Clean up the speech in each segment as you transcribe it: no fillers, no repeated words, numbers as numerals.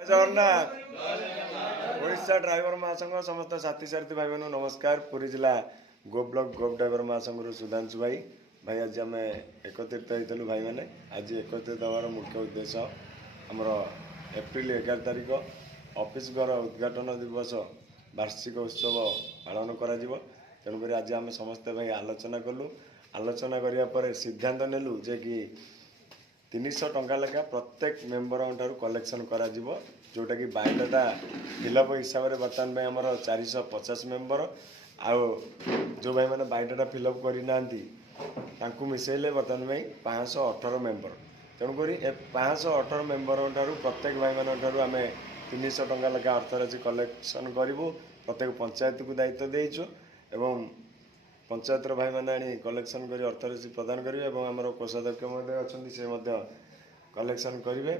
Jagannath Odisha driver महासंघ समस्त साथी सारथी भाई बहन नमस्कार। पुरी जिला गो ब्लॉक गो ड्राइवर महासंघ सुधांशु भाई भाई आज आम एकत्रित होइतलु भाई मैंने आज एकत्रित हमार मुख्य उद्देश्य आमर एप्रिल 11 तारिख ऑफिस घर उद्घाटन दिवस वार्षिक उत्सव पालन करा तेणुक आज आम समस्ते भाई आलोचना कलु। आलोचना करिया परे सिद्धांत नेलु जे कि 300 टंका लेखा प्रत्येक मेम्बर ठार कलेक्शन करा जोटा कि बायोडाटा फिलअप हिसाब से बर्तमान में आमर 450 मेम्बर आउ जो भाई मैंने बायोडाटा फिलअप करना मिसेले बर्तमान में 518 मेम्बर। तेणुक 518 मेम्बर ठार प्रत्येक भाई मान आम 300 टंका लेखा अर्थराशि कलेक्शन करूँ। प्रत्येक पंचायत को दायित्व देचु एवं पंचायतर भाई मैंने आनी कलेक्शन कर अर्थराशि प्रदान करेंगे और आमर कोषाध्यक्ष अच्छा से कलेक्शन करेंगे।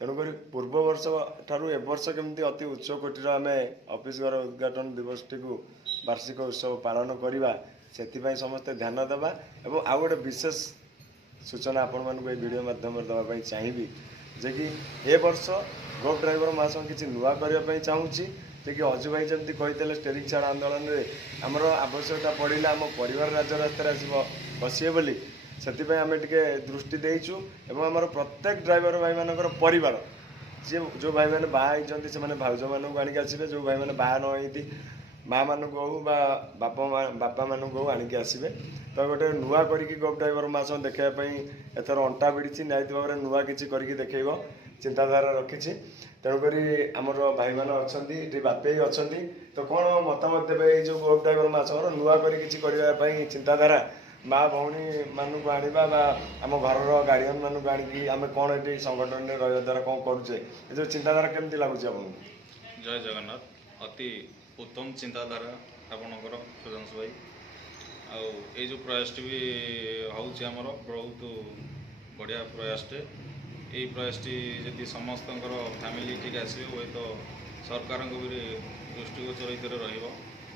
तेणुक पूर्व वर्ष ठारू ए वर्ष केमती अति उच्च कोटीर आम ऑफिस घर उद्घाटन दिवस टी वार्षिक उत्सव पालन करवा से समस्ते ध्यान देवा। और आउ गोटे विशेष सूचना आपण मानक वीडियो माध्यम देवाई चाहिए जे कि ए वर्ष गो ड्राइवर महासंघ किसी नुआ करने चाहूँगी जे कि अजु भाई जमी कही स्टेरिंग छाड़ आंदोलन में आमर आवश्यकता पड़ा आम परिवार राजरास्तार आसब बसवे बोली से आम टे दृष्टि देचु। एवं आमर प्रत्येक ड्राइवर भाई मानकर परिवार जी जो भाई मैंने बाहर से भाउज मानक आनिक आसवे जो भाई मैंने बाहा नई माँ मानक हो बापा मानक हो आनिक आसवे। तो गोटे नुआ करी गो ड्राइवर महासंघ देखापी एथर अंटा भिड़ी निहत भाव में नुआ किसी कर देखेब चिंताधारा रखी। तेणुक आमर भाई मैंने अच्छा बापे अच्छा तो कौन मतामत देवे जो गो ड्राइवर महासंघर नुआ करने चिंताधारा माँ भौणी मानक आने आम घर गार्डियन मानक आनिकी आम कौन ये संगठन में रहा द्वारा कौन करुचे जो चिंताधारा केमती लगुच आपको? जय जगन्नाथ अति उत्तम चिंताधारा आपणकर सुधांशु भाई आउ जो प्रयासटी भी होमर बहुत बढ़िया प्रयासटे। यही प्रयासटी जदि समस्त फैमिली टी आसवे हुए तो सरकार भी दृष्टिगोचर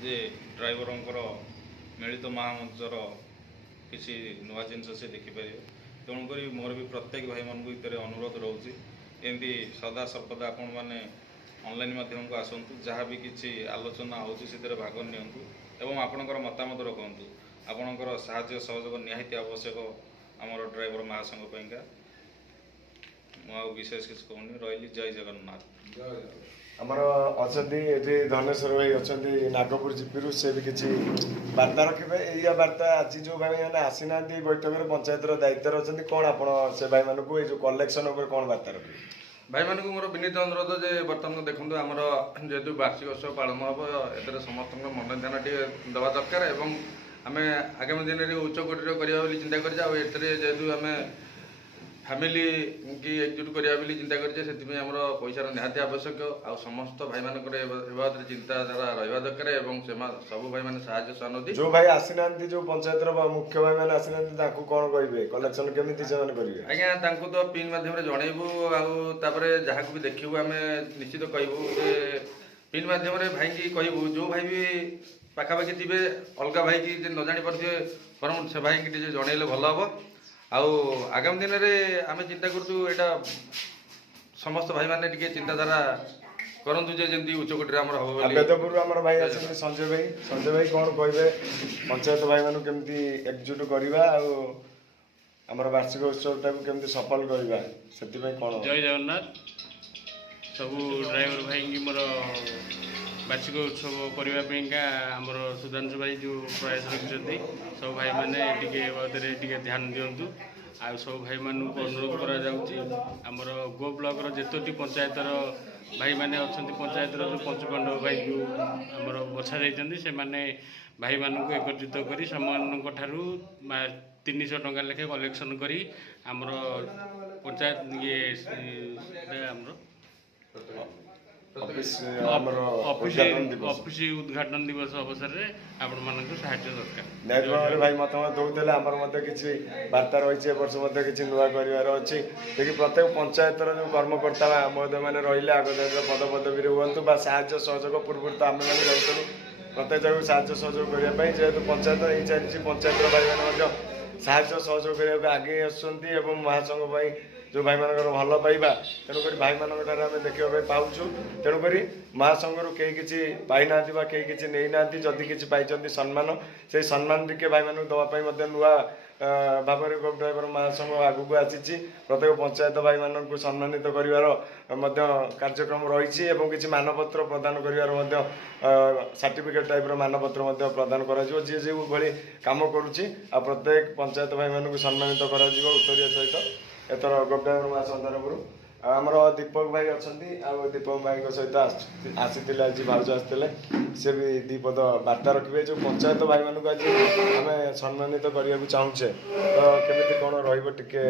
रे ड्राइवर मिलित महामंचर किसी नुआ जिनस से देखिपर। तेणुक मोर भी प्रत्येक भाई मान भितर अनुरोध रोचे एमती सदा सर्वदा आपण मैंने ऑनलाइन माध्यम को आसतु जहाँ भी किसी आलोचना हो भाग नियंतु एवं आपणकर मतामत रखु। आपणकर साहाय्य सहयोग निहाती आवश्यक आमर ड्राइवर महासंघ पाइका विशेष किसी कहूनी रही। जय जगन्नाथ। आमर अच्छा धनेश्वर भाई अच्छा नागपुर जीपी से भी किसी वार्ता रखिए या वार्ता आज जो भाई मैंने आसी ना बैठक में पंचायतर दायित्व अच्छा कौन आप से भाई मानक जो कलेक्शन कौन वार्ता रखिए? भाई मानक मोर विनीत अनुरोध जे बर्तमान देखो आमर जेहेतु वार्षिक उत्सव पालन हम ए समस्त मन ध्यान टे देवा दरकार एवं आम आगामी दिन में उच्च कोटीर करवा चिंता करेतु आम फैमिली की एकजुट करवा चिंता करमर पैसार निहाती आवश्यक आ समस्त भाई मानक चिंताधारा रहा दरकार सब भाई मैंने साहाय्य सहानुभूति जो भाई आसी ना जो पंचायत मुख्य भाई मैंने आसी ना कौन कहे कलेक्शन केमी करेंगे? आज्ञा तो पिन मध्यम जनइबू आउे जहाँ भी देखू आम निश्चित कहूँ पिन मध्यम भाई की कहूँ जो भाई भी पाखापाखि थे अलग भाई की न जानी पारे बरम से भाई की जनइले भल हम आउ आगामी दिन में आम चिंता करूँ समस्त भाई मैंने टी चिंताधारा करतु जमी उच्च कोटी हम बेदपुर आम भाई आते संजय भाई कौन कहे पंचायत भाई मान केमती एकजुट करवा आमर वार्षिक उत्सव टाइम केमती सफल करवा से कौन? जय जगन्नाथ सबू ड्राइवर भाई की मोर वार्षिक उत्सव करने आमर सुधांशु भाई जो प्रयास रखिंट सब भाई मैंने टे ध्यान दिंतु आ सब भाई मानक अनुरोध करमर गो ब्लॉक जितोटी पंचायतर भाई मैंने अच्छा पंचायतर जो पंचपांडव भाई जो आमर बछा जाती से भाई मानक एकत्रित कर ठारू 300 टंका लेखे कलेक्शन करी आमर पंचायत ये ऑफिस उद्घाटन दिवस अवसर में आपण मानक साहाय्य दरकार भाई मतामत दौले आमर किसी वार्ता रही वर्ष किसी नुआ कर अच्छी देखिए प्रत्येक पंचायतर जो कर्मकर्ता महोदय मैंने रही आग पद पदवी हूँ साहाय्य सहयोग पूर्व तो आम मैंने जाऊँ प्रत्येक जगह साहाय्य सहयोग करने जेहेतु पंचायत हो चली पंचायत भाई मैंने साहाय्य सहयोग करने आगे आसुँच महासंघ जो भाई मानकर भल पाइबा तेणुक भाई मानक आम देखा पाऊँ तेणुक महासंघ कई किसी पाई ना कई किसी नहीं ना जदि किसी पाई सम्मान से सम्मान टिके भाई मानक दवाई नुआ भाव में गोप ड्राइवर महासंघ आगू आसी प्रत्येक पंचायत भाई मानक सम्मानित कर कार्यक्रम रही किसी मानपत्र प्रदान कर सर्टिफिकेट टाइप मानपत्र प्रदान कर जी जो भाई कम करुच्ची आ प्रत्येक पंचायत भाई मानक सम्मानित कर उत्तरीय सहित एथर गोप ड्राइवर महासंघ तरफ आमर दीपक भाई अच्छा दीपक भाई सहित आसी आज भाज आसते सी भी दीपद बार्ता रखिए जो पंचायत भाई मानक आज आम सम्मानित करने चाहूचे तो केमी कौन रे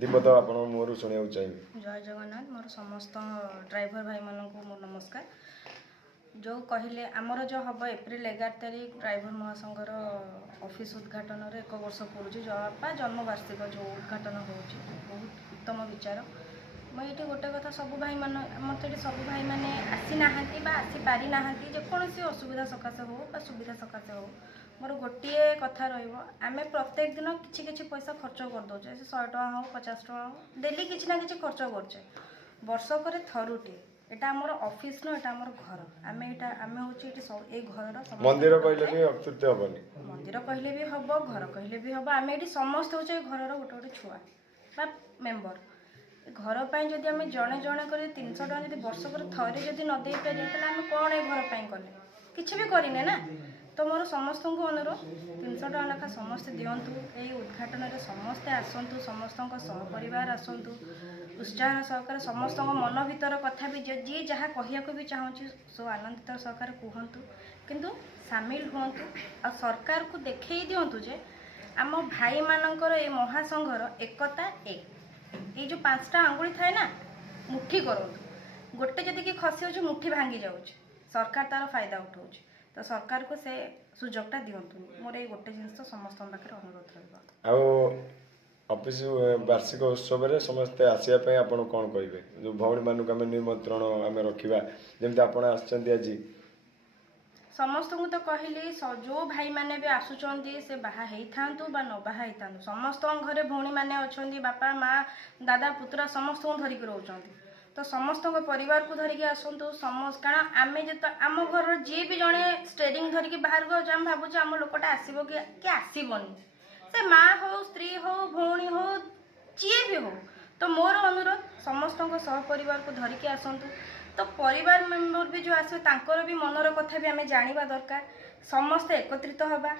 दीपद आप मोर शुणा चाहिए। जय जगन्नाथ मोर समस्त ड्राइवर भाई मानक मोर नमस्कार। जो कहले आमर जो हम एप्रिल 11 तारीख ड्राइवर महासंघर ऑफिस उद्घाटन 1 वर्ष पूर्व जो जन्मवार्षिक जो उद्घाटन हो बहुत उत्तम विचार। मुझे गोटे कथा सब भाई मान मत सब भाई मैंने आसी ना आसी पारि ना जेकोसी असुविधा सकाशे हो सुविधा सकाशे हो मोर गोटे कथा रमें प्रत्येक दिन किसी पैसा खर्च करदे 100 टका हो 50 टका हो डेली किसी ना कि खर्च करचे वर्षक थरुटे एटा हमर ऑफिस न एटा हमर घर आमे एटा आमे होची एटी ए घर मंदिर कहले भी अत्युत्य होबनी मंदिर कहले भी हबो घर कहले भी हबो आमे एटी समस्त होचे घरर गोटे गोटे छुआ बा मेंबर घर पर जदि आम जड़े जड़े कर 300 टका जब वर्षक थे जदि न दे पारे तो आम कौन ये घर पर कले किसी भी करने ना तो मोर समस्त को अनुरोध 300 टका लेखा समस्ते दिंतु यही उद्घाटन में समस्ते आसतु समस्त सहपरिवार आसतु उत्साह सहकार समस्त मन भीतर कथा भी जी जहाँ कहूँ भी चाहूँगी सो आनंदित सहकार कहतु किंतु सामिल हूँ आ सरकार को देखई दिंतु जे आम भाई मानकर ए महासंघर एकता एक ये जो 5टा आंगुली थाए ना मुठी करूँ गोटे जदि कि खसी हो मुठी भांगी जाऊँ सरकार तार फायदा उठाऊ तो सरकार को से सुजोगटा दिंतु मोर ये गोटे जिन समस्त पाखे अनुरोध रहा ऑफिस वार्षिक उत्सव में समस्ते आसवाई आप कौन कहे जो भौणी मानक आम निमंत्रण आम रखा जमी आप आज समस्त को तो कहली जो भाई माने भी आसुचंद से बाहा था बा न बाहा था समस्त घरे भौणी मैंने अच्छा बापा माँ दादा पुतरा समस्त को धरिक रोच तो समस्त परिवार को धरिकी आसतु समस्त कारण आम जो आम घर जी भी जड़े स्टेरिंग धरिकी बाहर को आम भावुँ आम लोकटा आसब कि आसबनी से माँ हो स्त्री हो भौणी हो जी भी हो तो मोर अनुरोध समस्त सहपरिवार को धरिकी आसतु तो परिवार मेंबर भी जो आसो तांकर भी मनर कथा भी आम जाना दरकार समस्ते एकत्रित हवा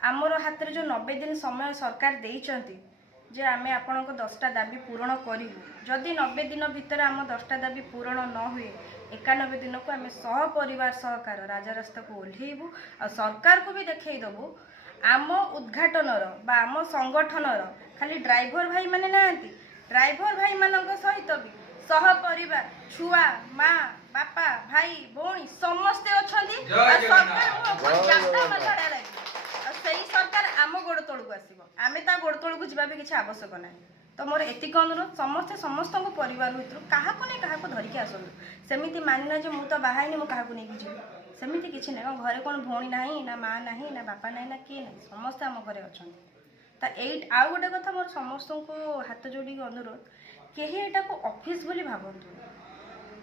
आमर हाथ में जो 90 दिन समय सरकार देइचंती जे आम आपण 10टा दाबी पूरण करूँ जदि 90 दिन भितर आम 10टा दाबी पूरण न हुए 91 दिन को आम सहपरिवार सहकार राजरास्ता को ओह्लैबू आ सरकार को भी देखईदेबू आम उद्घाटनर बा आम संगठनर खाली ड्राइवर भाई माने नांती ड्राइवर भाई मानक सहित भी सहपरिवार छुआ माँ बापा भाई भौणी समस्ते सरकार आम गोड़ तौक आसो आम ता गोड़ तौक जावा भी किसी आवश्यक ना तो मोर एतिक अनुरोध समस्ते समस्त परिवार भर क्या नहीं क्या धरिकी आसतु सेमती मानिना जो मुझे बाहर मुझे नहीं जी सेमती किसी ना घरे कौन भौणी ना माँ ना बापा ना किए ना समस्ते आम घरे अच्छा आउ गोटे कथा मोर समस्त को हाथ जोड़ी अनुरोध कहीं एटा को ऑफिस बोली भावतु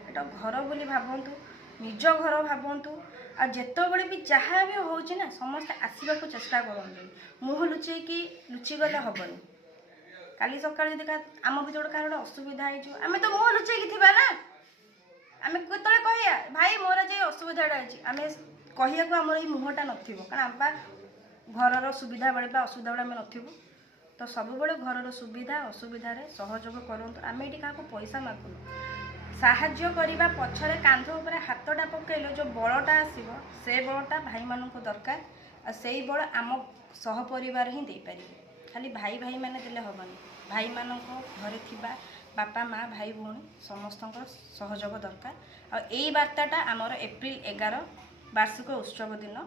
एटा घर बोली भावतु निज घर भावतु आ जेतबेले भी जहाँ भी होची ना समस्त आसवा को चेष्टा करते मुह लुचे कि लुचिगले हेनी काली सकाल जब आम भी गोटे कार असुविधा आम तो मुह लुचेकी थी ना आम केतले कहिया भाई मोर जे असुविधाटा है आम कहू आम ये मुहटा नारण आम घर सुविधा बेले असुविधा बेले आम नथबू तो सब बड़े घर सुविधा असुविधा सहयोग करूँ आम ये क्या पैसा मागुन साहाଯ୍ୟ करने पछरे कांध उपर हाथटा पकड़े जो बलटा आसो से बलटा भाई मान को दरकार आ से बल आम सहपरिवार ही दे पारे खाली भाई भाई मैंने देले हेनी भाई मान घरे थिबा बापा माँ भाई भौणी समस्त सहयोग दरकार आई बार्ताटा आमर एप्रिल 11 वार्षिक उत्सव दिन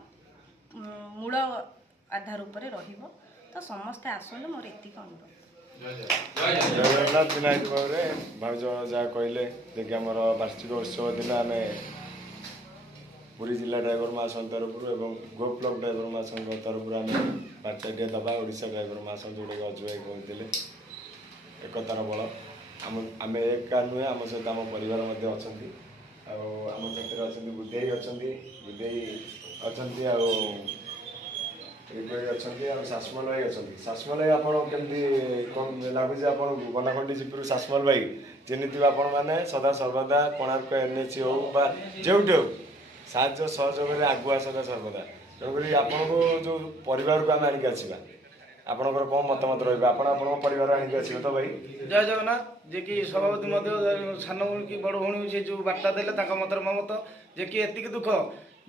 मूल आधार उपर रहिबो तो समस्ते आसନ୍ତୁ मोर एतिक अनुरोध जगन्नाथ विनायक भाव भाज जहाँ कहले देखिए आम वार्षिक उत्सव दिन आम पुरी जिला ड्राइवर महासंघ तरफ एवं गोप ब्लॉक ड्राइवर महासंघ तरफ आम पार्चाटिया दबा ओडिशा ड्राइवर महासंघ जोड़े अजु भाई कहते एकतार बल ଆମେ ଏକା ନୁହେଁ, ଆମ ସହିତ ଆମ ପରିବାର ମଧ୍ୟ ଅଛନ୍ତି। ଆଉ ଆମ ସାଥିରେ ଅଛନ୍ତି ବୁଧେଇ ଅଛନ୍ତି ଆଉ ଅଛନ୍ତି ଆଉ ଶାସମଲ ଭାଇ ଅଛନ୍ତି। ଶାସମଲ ଭାଇ ଆପଣ କେମିତି କ'ଣ ଲାଗୁଛି ଆପଣଙ୍କୁ ବନାଖଣ୍ଡି ଜିପିରୁ ଶାସମଲ ଭାଇ ଚିହ୍ନିଥିବା ଆପଣମାନେ ସଦା ସର୍ବଦା କୋଣାର୍କ NH ହଉ ବା ଯେଉଁଠି ହଉ ସାହାଯ୍ୟ ସହଯୋଗରେ ଆଗୁଆ ସଦା ସର୍ବଦା। ତେଣୁକରି ଆପଣଙ୍କୁ ଯେଉଁ ପରିବାରକୁ ଆମେ ଆଣିକି ଆସିବା ଆପଣଙ୍କର କ'ଣ ମତାମତ ରହିବ? ଆପଣ ଆପଣଙ୍କ ପରିବାର ଆଣିକି ଆସିବେ ତ ଭାଇ? ଜୟ ଜଗନ୍ନାଥ। ଯେ କି ସଭାପତି ମଧ୍ୟ ସାନ ଭଉଣୀ କି ବଡ଼ ଭଉଣୀ ସେ ଯେଉଁ ବାର୍ତ୍ତା ଦେଲେ ତାଙ୍କ ମତରେ ମମତ ଯେ କି ଏତିକି ଦୁଃଖ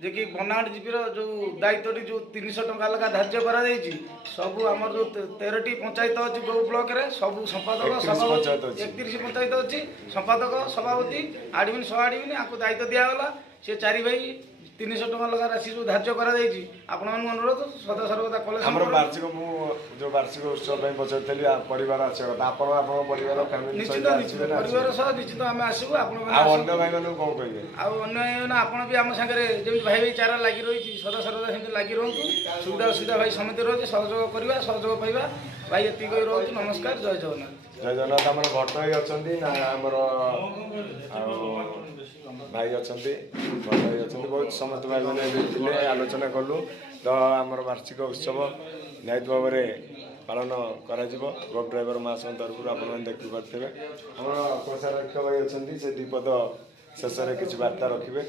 ଯେ କି ବନାହାଣ୍ଡି ଜିପିର ଯେଉଁ ଦାୟିତ୍ୱଟି ଯେଉଁ 300 ଟଙ୍କା ଲେଖା ଧାର୍ଯ୍ୟ କରାଯାଇଛି ସବୁ ଆମର ଯେଉଁ 13ଟି ପଞ୍ଚାୟତ ଅଛି ଗୋ ବ୍ଲକରେ ସବୁ ସମ୍ପାଦକ 31 ପଞ୍ଚାୟତ ଅଛି ସମ୍ପାଦକ ସଭାପତି ଆଡମିନ୍ ସହ ଆଡମିନ୍ ଆଙ୍କୁ ଦାୟିତ୍ୱ ଦିଆଗଲା। ସେ 4 ଭାଇ 300 ଟଙ୍କା ଲେଖା ରାଶି ଯେଉଁ ଧାର୍ଯ୍ୟ କରାଯାଇଛି ଆପଣମାନଙ୍କୁ ଅନୁରୋଧ ସଦା ସର୍ବଦା କଲେଜ ଆମର ବାର୍ଷିକ ମୁଁ ଯେଉଁ ବାର୍ଷିକ ଉତ୍ସବ ପାଇଁ ପଚାରୁଥିଲି ପରିବାର ଆସିବା କଥା ଆପଣ ଆପଣଙ୍କ ପରିବାର ଫ୍ୟାମିଲି ନିଶ୍ଚିତ ନିଶ୍ଚିତ ପରିବାର ସହ ନିଶ୍ଚିତ ଆମେ ଆସିବୁ ଆପଣମାନେ ଆଉ ଅନ୍ୟ ଭାଇମାନଙ୍କୁ କ'ଣ କହିବେ? ଆଉ ଅନ୍ୟ ଭାଇମାନେ ଆପଣ ବି ଆମ ସାଙ୍ଗରେ ଯେମିତି ଭାଇ ଚାରା ଲାଗି ରହିଛି ସଦା ସର୍ବଦା ସେମିତି ଲାଗି ରୁହନ୍ତୁ। ସୁବିଧା ଅସୁବିଧା ଭାଇ ସମିତି ରହୁଛି ସହଯୋଗ କରିବା ସହଯୋଗ ପାଇବା ଭାଇ ଏତିକି କହି ରହୁଛି। ନମସ୍କାର ଜୟ ଜଗନ୍ନାଥ। ଜୟ ଜଗନ୍ନାଥ। ଆମର ଭଟ୍ଟ ଭାଇ ଅଛନ୍ତି ନା ଆମର ଆଉ ଭାଇ ଅଛନ୍ତି ଭଟ୍ଟ ଭାଇ ଅଛନ୍ତି ବହୁତ ସମସ୍ତ ଭାଇମାନେ ଏବେ ଥିଲେ ଆଲୋଚନା କଲୁ ତ ଆମର ବାର୍ଷିକ ଉତ୍ସବ ନିହାତି ଭାବରେ ପାଳନ କରାଯିବ। ଗୋବ୍ ଡ୍ରାଇଭର ମହାସଂଘ ତରଫରୁ ଆପଣମାନେ ଦେଖିପାରୁଥିବେ ଆମର କୋଷାଧ୍ୟକ୍ଷ ଭାଇ ଅଛନ୍ତି ସେ ଦ୍ୱିପଦ ଶେଷରେ କିଛି ବାର୍ତ୍ତା ରଖିବେ।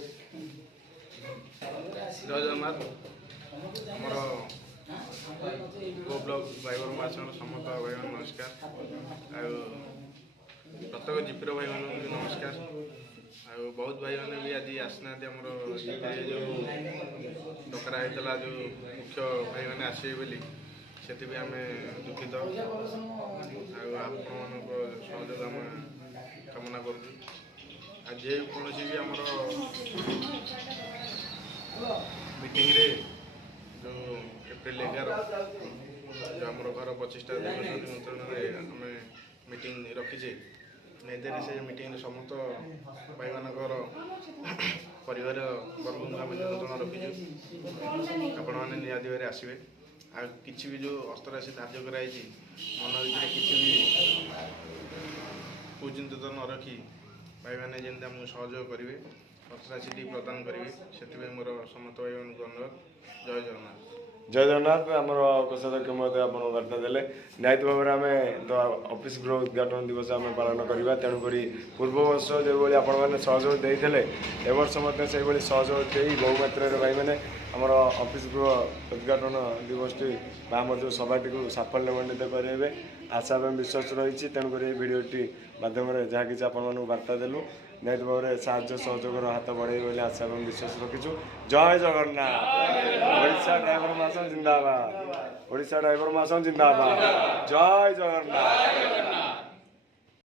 ଜୟ ଜଗନ୍ନାଥ। ଆମର ଗୋ ବ୍ଲକ ଡ୍ରାଇଭର ମହାସଂଘର ସମସ୍ତ ଭାଇମାନଙ୍କୁ ନମସ୍କାର। ଆଉ ପ୍ରତ୍ୟେକ ଜିପିର ଭାଇମାନଙ୍କୁ ବି ନମସ୍କାର। ଆଉ ବହୁତ ଭାଇମାନେ ବି ଆଜି ଆସିନାହାନ୍ତି ଆମର ଜିପିରେ ଯେଉଁ ଡକରା ହେଇଥିଲା ଯେଉଁ ମୁଖ୍ୟ ଭାଇମାନେ ଆସିବେ ବୋଲି ସେଥିପାଇଁ ଆମେ ଦୁଃଖିତ। ଆଉ ଆପଣମାନଙ୍କ ସହଯୋଗ ଆମେ କାମନା କରୁଛୁ। ଆଉ ଯେକୌଣସି ବି ଆମର ମିଟିଂରେ ଯେଉଁ ଏପ୍ରିଲ 11 ଯେଉଁ ଆମର ଘର 25ଟା ଦିବସ ନିମନ୍ତ୍ରଣରେ ଆମେ ମିଟିଂ ରଖିଛେ ନେଦେରେ ସେ ମିଟିଂରେ ସମସ୍ତ ଭାଇମାନଙ୍କର ପରିବାର ବର୍ଗଙ୍କୁ ଆମେ ନିମନ୍ତ୍ରଣ ରଖିଛୁ। ଆପଣମାନେ ନିହାତି ଭାବରେ ଆସିବେ। ଆଉ କିଛି ବି ଯେଉଁ ଅସ୍ତ୍ରାଶୀ ଧାର୍ଯ୍ୟ କରାଯାଇଛି ମନ ଭିତରେ କିଛି ବି କୁଚିନ୍ତିତ ନ ରଖି ଭାଇମାନେ ଯେମିତି ଆମକୁ ସହଯୋଗ କରିବେ ଅସ୍ତ୍ରାଶୀଟି ପ୍ରଦାନ କରିବେ ସେଥିପାଇଁ ମୋର ସମସ୍ତ ଭାଇମାନଙ୍କୁ ଅନୁରୋଧ। ଜୟ ଜଗନ୍ନାଥ। ଜୟ ଜଗନ୍ନାଥ। ଆମର କୋଷାଧ୍ୟକ୍ଷ ମହୋଦୟ ଆପଣଙ୍କ ବାର୍ତ୍ତା ଦେଲେ ନିହାତି ଭାବରେ ଆମେ ଅଫିସ୍ ଗୃହ ଉଦ୍ଘାଟନ ଦିବସ ଆମେ ପାଳନ କରିବା। ତେଣୁକରି ପୂର୍ବବର୍ଷ ଯେଉଁଭଳି ଆପଣମାନେ ସହଯୋଗ ଦେଇଥିଲେ ଏବର୍ଷ ମଧ୍ୟ ସେହିଭଳି ସହଯୋଗ ଦେଇ ବହୁ ମାତ୍ରାରେ ଭାଇମାନେ ଆମର ଅଫିସ୍ ଗୃହ ଉଦ୍ଘାଟନ ଦିବସଟି ବା ଆମର ଯେଉଁ ସଭାଟିକୁ ସାଫଲ୍ୟମଣ୍ଡିତ କରାଇବେ ଆଶା ଏବଂ ବିଶ୍ୱାସ ରହିଛି। ତେଣୁକରି ଏହି ଭିଡ଼ିଓଟି ମାଧ୍ୟମରେ ଯାହା କିଛି ଆପଣମାନଙ୍କୁ ବାର୍ତ୍ତା ଦେଲୁ ନିହାତି ଭାବରେ ସାହାଯ୍ୟ ସହଯୋଗର ହାତ ବଢ଼େଇବେ ବୋଲି ଆଶା ଏବଂ ବିଶ୍ୱାସ ରଖିଛୁ। ଜୟ ଜଗନ୍ନାଥ। ଓଡ଼ିଶା ଡ୍ରାଇଭର ମହାସଂଘ ଜିନ୍ଦାବାଦ। ଓଡ଼ିଶା ଡ୍ରାଇଭର ମହାସଂଘ ଜିନ୍ଦାବାଦ। ଜୟ ଜଗନ୍ନାଥ।